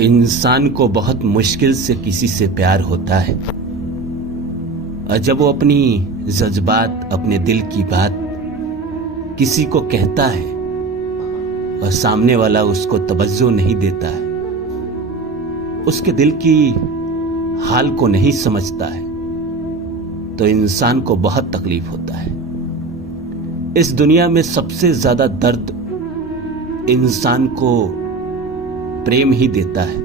इंसान को बहुत मुश्किल से किसी से प्यार होता है और जब वो अपनी जज्बात, अपने दिल की बात किसी को कहता है और सामने वाला उसको तवज्जो नहीं देता है, उसके दिल की हाल को नहीं समझता है, तो इंसान को बहुत तकलीफ होता है। इस दुनिया में सबसे ज्यादा दर्द इंसान को प्रेम ही देता है।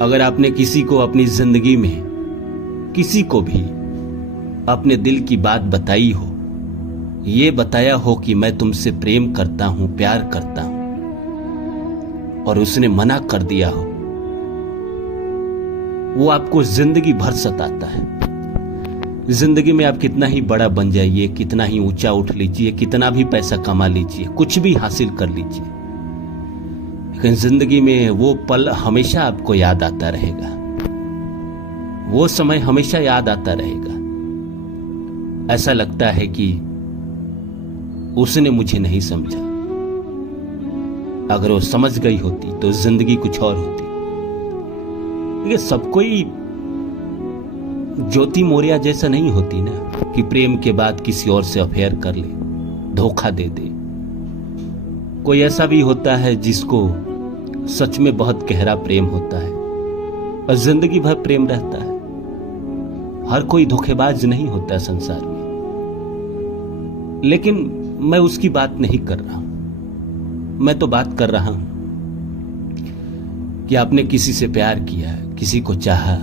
अगर आपने किसी को अपनी जिंदगी में, किसी को भी अपने दिल की बात बताई हो, ये बताया हो कि मैं तुमसे प्रेम करता हूं, प्यार करता हूं, और उसने मना कर दिया हो, वो आपको जिंदगी भर सताता है। जिंदगी में आप कितना ही बड़ा बन जाइए, कितना ही ऊंचा उठ लीजिए, कितना भी पैसा कमा लीजिए, कुछ भी हासिल कर लीजिए, लेकिन जिंदगी में वो पल हमेशा आपको याद आता रहेगा, वो समय हमेशा याद आता रहेगा। ऐसा लगता है कि उसने मुझे नहीं समझा, अगर वो समझ गई होती तो जिंदगी कुछ और होती। ये सब कोई ज्योति मौर्य जैसा नहीं होती ना, कि प्रेम के बाद किसी और से अफेयर कर ले, धोखा दे दे। कोई ऐसा भी होता है जिसको सच में बहुत गहरा प्रेम होता है और जिंदगी भर प्रेम रहता है। हर कोई धोखेबाज नहीं होता संसार में, लेकिन मैं उसकी बात नहीं कर रहा हूं। मैं तो बात कर रहा हूं कि आपने किसी से प्यार किया, किसी को चाहा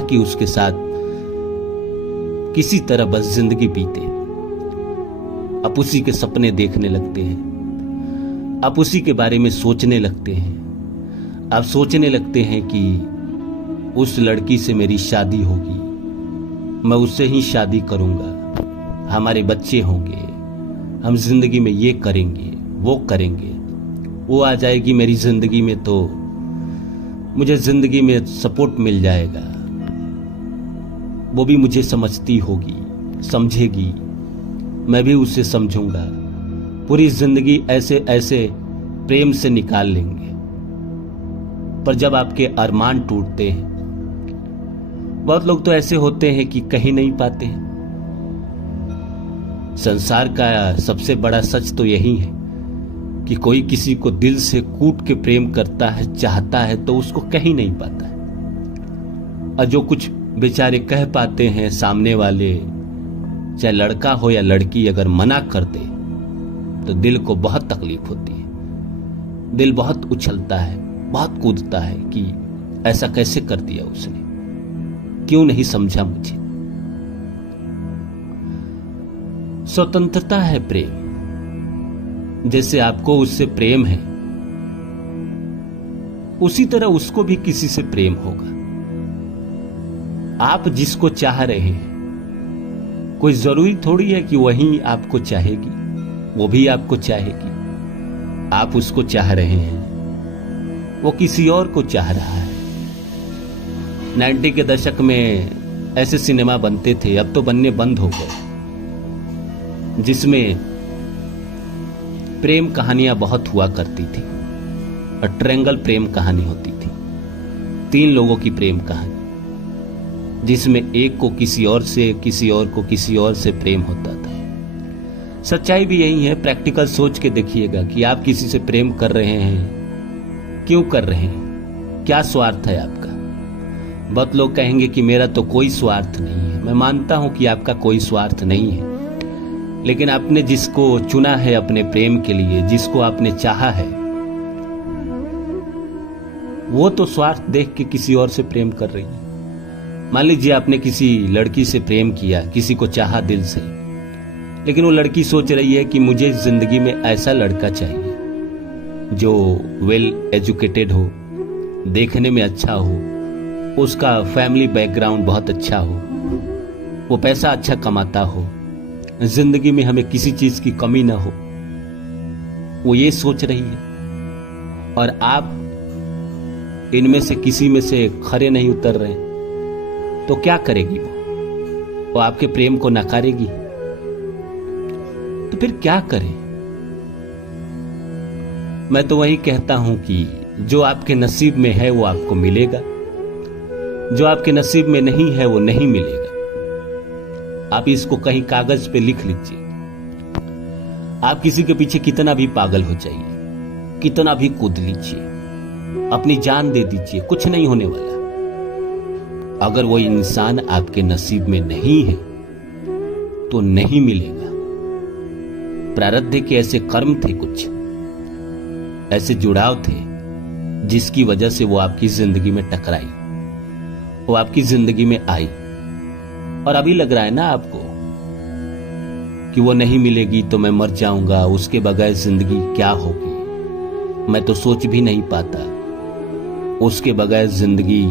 कि उसके साथ किसी तरह बस जिंदगी बीते। आप उसी के सपने देखने लगते हैं, आप उसी के बारे में सोचने लगते हैं। आप सोचने लगते हैं कि उस लड़की से मेरी शादी होगी, मैं उससे ही शादी करूंगा, हमारे बच्चे होंगे, हम जिंदगी में ये करेंगे, वो करेंगे, वो आ जाएगी मेरी जिंदगी में तो मुझे जिंदगी में सपोर्ट मिल जाएगा, वो भी मुझे समझती होगी, समझेगी, मैं भी उसे समझूंगा, पूरी जिंदगी ऐसे ऐसे प्रेम से निकाल लेंगे। पर जब आपके अरमान टूटते हैं, बहुत लोग तो ऐसे होते हैं कि कहीं नहीं पाते हैं। संसार का सबसे बड़ा सच तो यही है कि कोई किसी को दिल से कूट के प्रेम करता है, चाहता है, तो उसको कहीं नहीं पाता है। और जो कुछ बेचारे कह पाते हैं, सामने वाले चाहे लड़का हो या लड़की अगर मना कर दे तो दिल को बहुत तकलीफ होती है। दिल बहुत उछलता है, बहुत कूदता है कि ऐसा कैसे कर दिया उसने, क्यों नहीं समझा मुझे। स्वतंत्रता है प्रेम। जैसे आपको उससे प्रेम है, उसी तरह उसको भी किसी से प्रेम होगा। आप जिसको चाह रहे हैं, कोई जरूरी थोड़ी है कि वही आपको चाहेगी, वो भी आपको चाहेगी। आप उसको चाह रहे हैं, वो किसी और को चाह रहा है। 90 के दशक में ऐसे सिनेमा बनते थे, अब तो बनने बंद हो गए, जिसमें प्रेम कहानियां बहुत हुआ करती थी और ट्रायंगल प्रेम कहानी होती थी। 3 लोगों की प्रेम कहानी, जिसमें एक को किसी और से, किसी और को किसी और से प्रेम होता था। सच्चाई भी यही है। प्रैक्टिकल सोच के देखिएगा कि आप किसी से प्रेम कर रहे हैं, क्यों कर रहे हैं, क्या स्वार्थ है आपका। बहुत लोग कहेंगे कि मेरा तो कोई स्वार्थ नहीं है। मैं मानता हूं कि आपका कोई स्वार्थ नहीं है, लेकिन आपने जिसको चुना है अपने प्रेम के लिए, जिसको आपने चाहा है, वो तो स्वार्थ देख के किसी और से प्रेम कर रही है। मान लीजिए आपने किसी लड़की से प्रेम किया, किसी को चाहा दिल से, लेकिन वो लड़की सोच रही है कि मुझे जिंदगी में ऐसा लड़का चाहिए जो वेल एजुकेटेड हो, देखने में अच्छा हो, उसका फैमिली बैकग्राउंड बहुत अच्छा हो, वो पैसा अच्छा कमाता हो, जिंदगी में हमें किसी चीज की कमी ना हो। वो ये सोच रही है, और आप इनमें से किसी में से खरे नहीं उतर रहे, तो क्या करेगी वो आपके प्रेम को नकारेगी। तो फिर क्या करें। मैं तो वही कहता हूं कि जो आपके नसीब में है वो आपको मिलेगा, जो आपके नसीब में नहीं है वो नहीं मिलेगा। आप इसको कहीं कागज पे लिख लीजिए। आप किसी के पीछे कितना भी पागल हो जाइए, कितना भी कूद लीजिए, अपनी जान दे दीजिए, कुछ नहीं होने वाला। अगर वो इंसान आपके नसीब में नहीं है तो नहीं मिलेगा। प्रारब्ध के ऐसे कर्म थे, कुछ ऐसे जुड़ाव थे जिसकी वजह से वो आपकी जिंदगी में टकराई, वो आपकी जिंदगी में आई। और अभी लग रहा है ना आपको कि वो नहीं मिलेगी तो मैं मर जाऊंगा, उसके बगैर जिंदगी क्या होगी, मैं तो सोच भी नहीं पाता उसके बगैर जिंदगी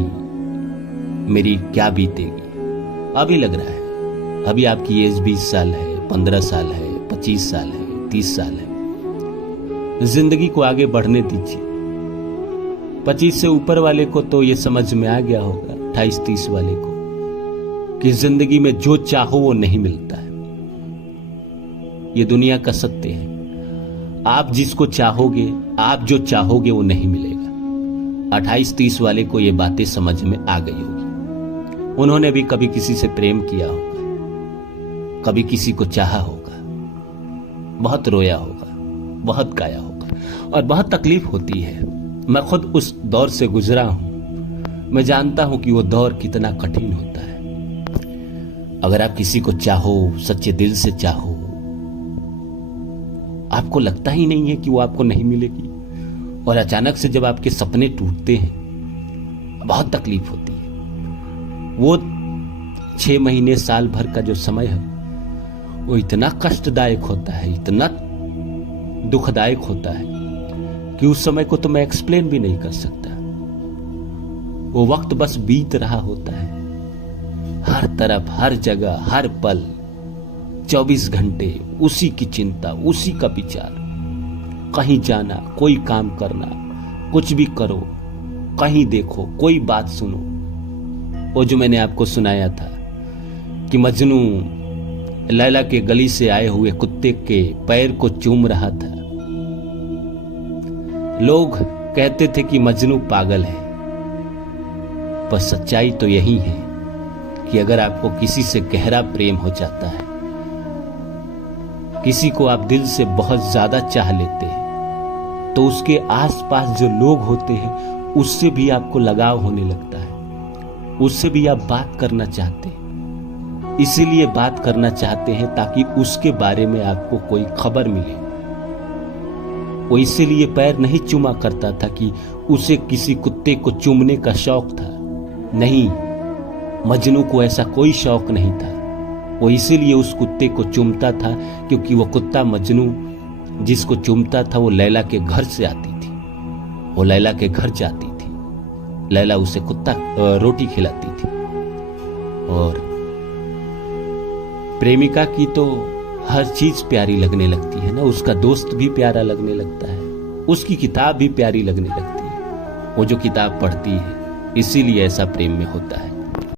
मेरी क्या बीतेगी। अभी लग रहा है, अभी आपकी एज 20 साल है, 15 साल है, 25 साल है, 30 साल है। जिंदगी को आगे बढ़ने दीजिए। 25 से ऊपर वाले को तो ये समझ में आ गया होगा, 28-30 वाले को, कि जिंदगी में जो चाहो वो नहीं मिलता है। ये दुनिया का सत्य है। आप जिसको चाहोगे, आप जो चाहोगे वो नहीं मिलेगा। 28-30 वाले को ये बातें समझ में आ गई होगी। उन्होंने भी कभी किसी से प्रेम किया होगा, कभी किसी को चाहा होगा, बहुत रोया होगा, बहुत गाया होगा और बहुत तकलीफ होती है। मैं खुद उस दौर से गुजरा हूं। मैं जानता हूं कि वो दौर कितना कठिन होता है। अगर आप किसी को चाहो, सच्चे दिल से चाहो, आपको लगता ही नहीं है कि वो आपको नहीं मिलेगी, और अचानक से जब आपके सपने टूटते हैं बहुत तकलीफ होती है। वो 6 महीने, साल भर का जो समय है वो इतना कष्टदायक होता है, इतना दुखदायक होता है कि उस समय को तो मैं एक्सप्लेन भी नहीं कर सकता। वो वक्त बस बीत रहा होता है, हर तरफ, हर जगह, हर पल, 24 घंटे उसी की चिंता, उसी का विचार। कहीं जाना, कोई काम करना, कुछ भी करो, कहीं देखो, कोई बात सुनो। वो जो मैंने आपको सुनाया था कि मजनू लैला के गली से आए हुए कुत्ते के पैर को चूम रहा था। लोग कहते थे कि मजनू पागल है, पर सच्चाई तो यही है कि अगर आपको किसी से गहरा प्रेम हो जाता है, किसी को आप दिल से बहुत ज्यादा चाह लेते हैं, तो उसके आसपास जो लोग होते हैं उससे भी आपको लगाव होने लगता है, उससे भी आप बात करना चाहते हैं। इसीलिए बात करना चाहते हैं ताकि उसके बारे में आपको कोई खबर मिले। वो इसीलिए पैर नहीं चूमा करता था कि उसे किसी कुत्ते को चूमने का शौक था। नहीं, मजनू को ऐसा कोई शौक नहीं था। वो इसीलिए उस कुत्ते को चूमता था क्योंकि वो कुत्ता मजनू जिसको चूमता था वो लैला के घर से आती थी, वो लैला के घर जाती थी, लैला उसे कुत्ता रोटी खिलाती थी। और प्रेमिका की तो हर चीज प्यारी लगने लगती है ना, उसका दोस्त भी प्यारा लगने लगता है, उसकी किताब भी प्यारी लगने लगती है, वो जो किताब पढ़ती है। इसीलिए ऐसा प्रेम में होता है।